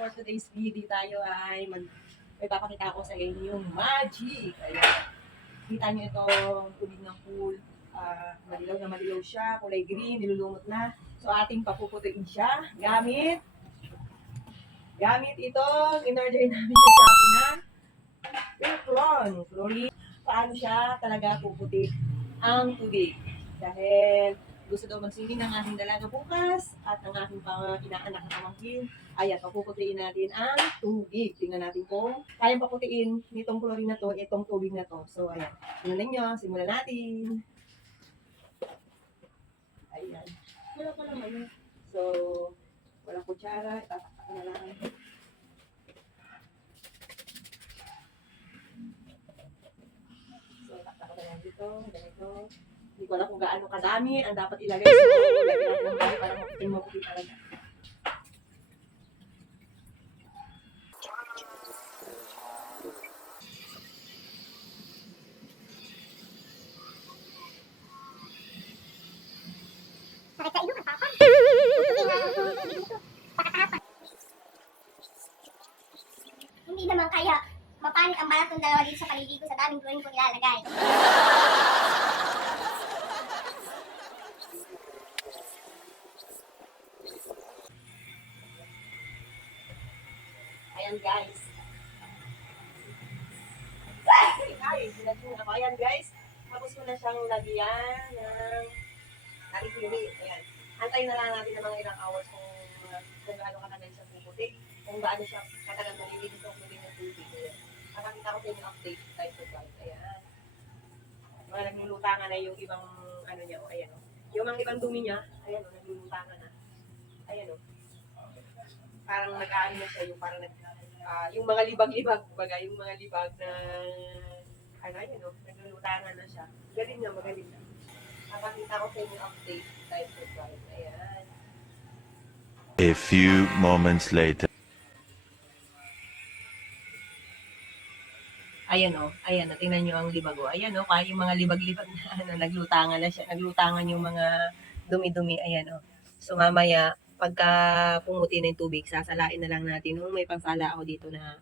for today's video tayo ay may papakita ko sa inyo yung magic. Ayan. Kita nyo itong tubig ng pool. Madilaw na madilaw siya, kulay green, nilulumot na. So ating papuputuin siya gamit itong in-order namin sa Shopee na chlorine. Paano siya talaga puputi ang tubig? Dahil gusto daw mag-swimming ng aking dalaga bukas at ang aking inaanak na pamangkin. Ayan, papuputiin natin ang tubig. Tingnan natin kung kayang paputiin nitong chlorine na to, itong tubig na to. So, ayan. Tingnan nyo, simulan natin. Ayan. Wala pa naman yun. So, walang kutsara. Itatakpak ko na lang. So, taktak ko na lang dito. Ganito. Hindi ko alam kung gaano kadami ang dapat ilagay. So, lagyan natin ng dami para maputi talaga. Sakit sa ilong ang papa. Hindi naman kaya mapanit ang balat ng dalawa dito sa paligid ko sa daming chlorine kong ilalagay. Ayan guys. Ayan guys. Tapos ko na siyang lagyan ng nakikili. Ayan. Antayin na lang natin ng mga ilang hours kung gaano katagal siya puputi. Kung gaano siya katagal malilinis ang tubig ng tubig. Ayan. Nakakita ko sa inyo update type of guys. Ayan. Mga naglulutangan na yung ibang ano niya. O, ayan o. Yung mga ibang dumi niya. Ayan o. Naglulutangan na. Ayan o. Parang nag-aano na siya. Yung parang yung mga libag-libag. Baga, yung mga libag na ano yun o. Naglulutangan na siya. Galing na. Magaling na. Nakakita ko sa inyo update type of guys. Ayan. A few moments later. Ayan o. Ayan. Tingnan nyo ang libag o. Ayan o. Kaya yung mga libag-libag na ano, naglutangan na siya. Naglutangan yung mga dumi-dumi. Ayan o. So mamaya, pagka pumuti na yung tubig, sasalain na lang natin. May pansala ako dito na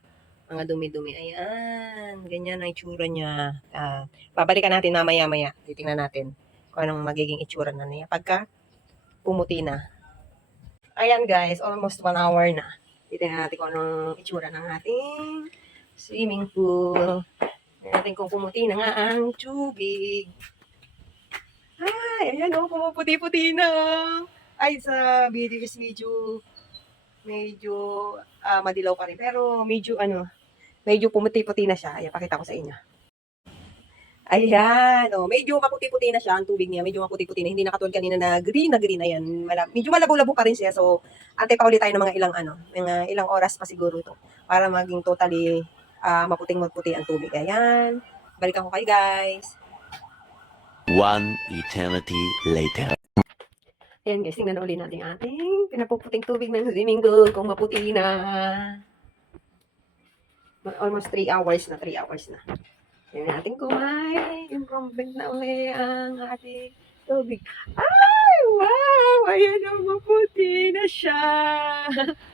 mga dumi-dumi. Ayan. Ganyan ang itsura niya. Babalikan natin mamaya-maya. Titingnan natin kung anong magiging itsura na niya pagka pumuti na. Ayan guys, almost 1 hour na. Titingnan natin kung anong itsura ng ating swimming pool. Tingnan natin kung pumuti na nga ang tubig. Ay, ayan o, pumuputi-puti na. Ay, sa video is medyo madilaw pa rin. Pero medyo pumuti-puti na siya. Ayan, pakita ko sa inyo. Ayan, oh, medyo maputi-puti na siya ang tubig niya. Medyo maputi-puti na. Hindi na katulad kanina na green. Ayan, medyo malabo-labo pa rin siya. So, antay pa ulit tayo ng mga ilang oras pa siguro ito. Para maging totally maputing-maputi ang tubig. Ayan. Balikan ko kayo guys. One eternity later. Ayan guys, tingnan na ulit natin ating pinapuputing tubig ng swimming pool kung maputi na. Almost 3 hours na. Tingnan natin kung may improvement na ulit ang ating tubig. Ay, wow! Ayan na, maputi na siya.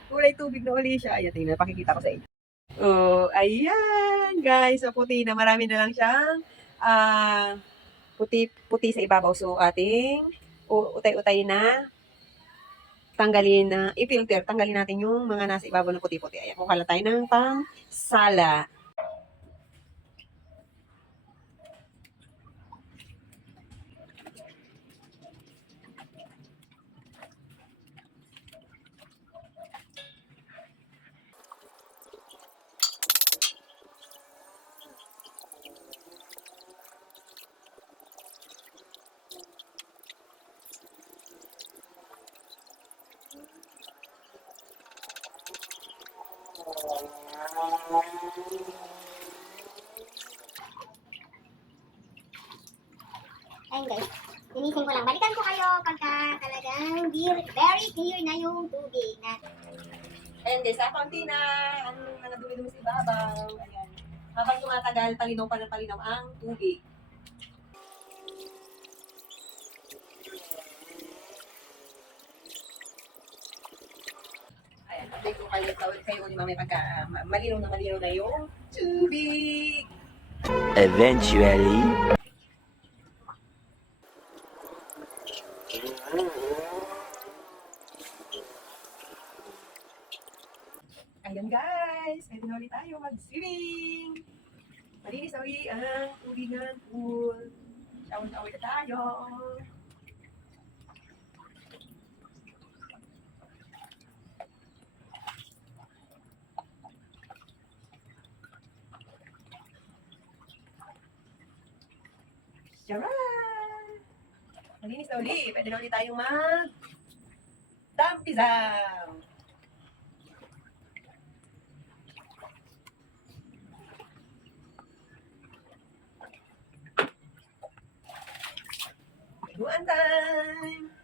Kulay tubig na ulit siya. Ayan, tingnan, pakikita ko sa inyo. Oh, ayan guys, maputi na. Marami na lang siyang puti sa ibabaw. So, ating utay-utay na i-filter. Tanggalin natin yung mga nasa ibabaw na puti-puti. Ayan, mukha lang tayo ng pang sala. Ayun guys, linisin ko lang. Balikan ko kayo pagka talagang very clear na yung tubig natin. Ayan guys, kaunti na ang mga dumi-dumi sa ibabaw. Ayan. Habang tumatagal, palinaw pa ng palinaw ang tubig. Ayan. update ko kayo ulit mamaya pagka malinaw na yung tubig. Eventually. Ayan guys, pwede na ulit tayo mag-swimming. Malinis na ulit ang tubig ng pool. Shower na tayo. Charan! Malinis na ulit. Pwede na ulit tayong mag-tampisang. Duan time!